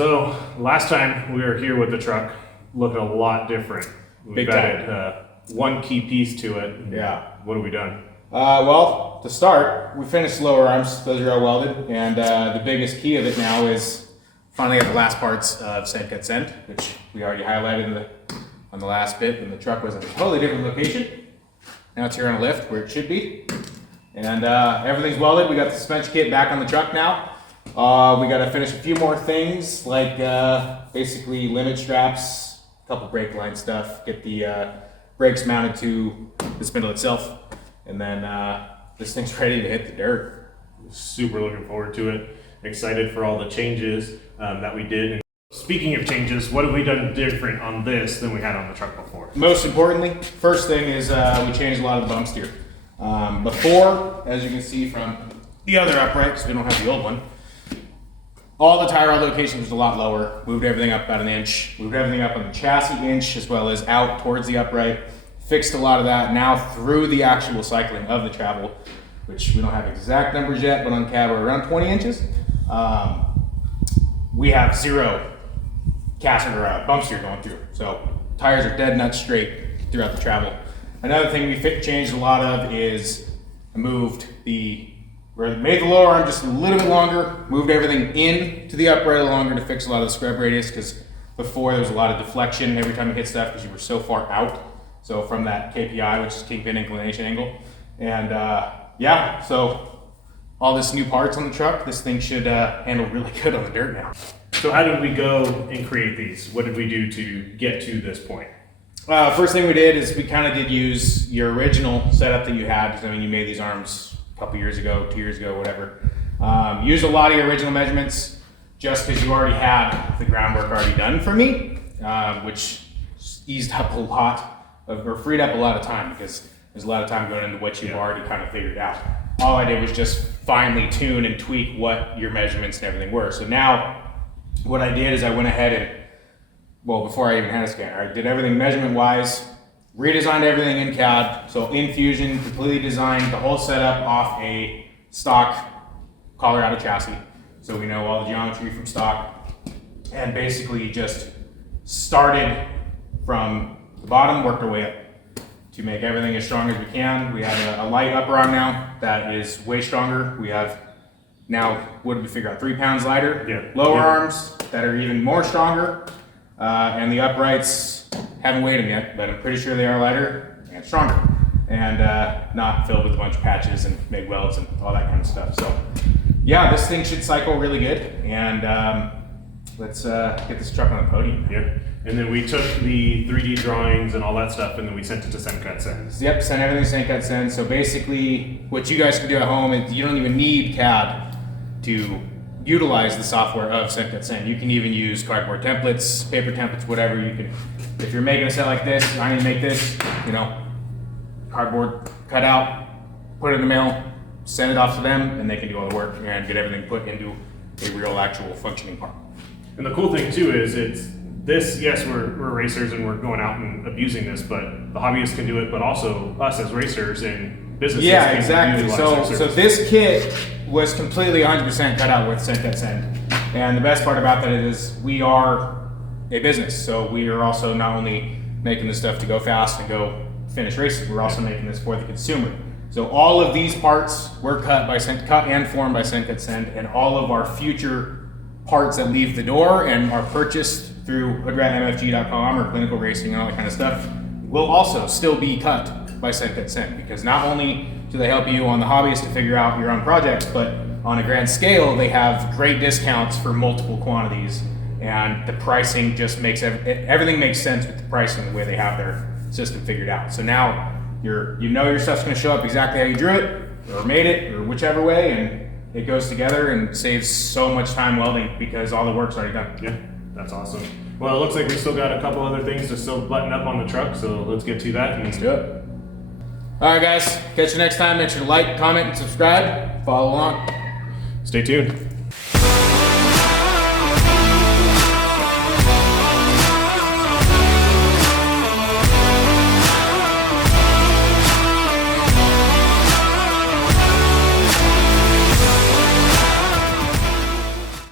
So last time we were here with the truck, looking a lot different. We've added one key piece to it. Yeah. What have we done? Well, to start, we finished lower arms. Those are all welded, and the biggest key of it now is finally at the last parts of SendCutSend, which we already highlighted on the last bit, and the truck was in a totally different location. Now it's here on a lift where it should be, and everything's welded. We got the suspension kit back on the truck now. We got to finish a few more things, like basically limit straps, a couple brake line stuff, get the brakes mounted to the spindle itself, and then this thing's ready to hit the dirt. Super looking forward to it. Excited for all the changes that we did. And speaking of changes, what have we done different on this than we had on the truck before? Most importantly, first thing is we changed a lot of the bump steer. Before, as you can see from the other upright, because we don't have the old one, all the tie rod location was a lot lower. Moved everything up about an inch. Moved everything up on the chassis inch as well as out towards the upright. Fixed a lot of that. Now through the actual cycling of the travel, which we don't have exact numbers yet, but on cab we're around 20 inches. We have zero caster or bump steer going through. So tires are dead nuts straight throughout the travel. Another thing we changed a lot of is I made the lower arm just a little bit longer, moved everything in to the upright longer to fix a lot of the scrub radius, because before there was a lot of deflection every time you hit stuff because you were so far out. So from that KPI, which is kingpin inclination angle. And yeah, so all this new parts on the truck, this thing should handle really good on the dirt now. So how did we go and create these? What did we do to get to this point? First thing we did is we kind of did use your original setup that you had. I mean, you made these arms a couple years ago, 2 years ago, whatever. Used a lot of your original measurements just because you already had the groundwork already done for me, which eased up a lot or freed up a lot of time, because there's a lot of time going into what you've already kind of figured out. All I did was just finely tune and tweak what your measurements and everything were. So now what I did is I went ahead and, well, before I even had a scanner, I did everything measurement wise, redesigned everything in CAD. So in Fusion, completely designed the whole setup off a stock Colorado chassis. So we know all the geometry from stock, and basically just started from the bottom, worked our way up to make everything as strong as we can. We have a light upper arm now that is way stronger. We have now, what did we figure out, 3 pounds lighter? Lower arms that are even more stronger. And the uprights, haven't weighed them yet, but I'm pretty sure they are lighter and stronger, and not filled with a bunch of patches and MIG welds and all that kind of stuff. So yeah, this thing should cycle really good, and let's get this truck on the podium. Yeah. And then we took the 3D drawings and all that stuff, and then we sent it to SendCutSend. Yep, send everything to SendCutSend. So basically, what you guys can do at home is you don't even need CAD to utilize the software of SendCutSend. You can even use cardboard templates, paper templates, whatever. You can, if you're making a set like this, I need to make this, cardboard cut out, put it in the mail, send it off to them, and they can do all the work and get everything put into a real, actual functioning part. And the cool thing too is yes, we're racers and we're going out and abusing this, but the hobbyists can do it, but also us as racers and businesses. Yeah, can exactly. utilize So this kit was completely 100% cut out with SendCutSend. And the best part about that is we are a business. So we are also not only making this stuff to go fast and go finish races, we're also making this for the consumer. So all of these parts were cut and formed by SendCutSend, and all of our future parts that leave the door and are purchased through hoodratmfg.com or Clinical Racing and all that kind of stuff will also still be cut by SendCutSend, because not only do they help you on the hobbyist to figure out your own projects, but on a grand scale, they have great discounts for multiple quantities, and the pricing just makes everything makes sense with the pricing the way they have their system figured out. So now you know your stuff's going to show up exactly how you drew it or made it or whichever way, and it goes together and saves so much time welding because all the work's already done. Yeah, that's awesome. Well, it looks like we still got a couple other things to still button up on the truck, so let's get to that. Let's do it. All right, guys. Catch you next time. Make sure to like, comment, and subscribe. Follow along. Stay tuned.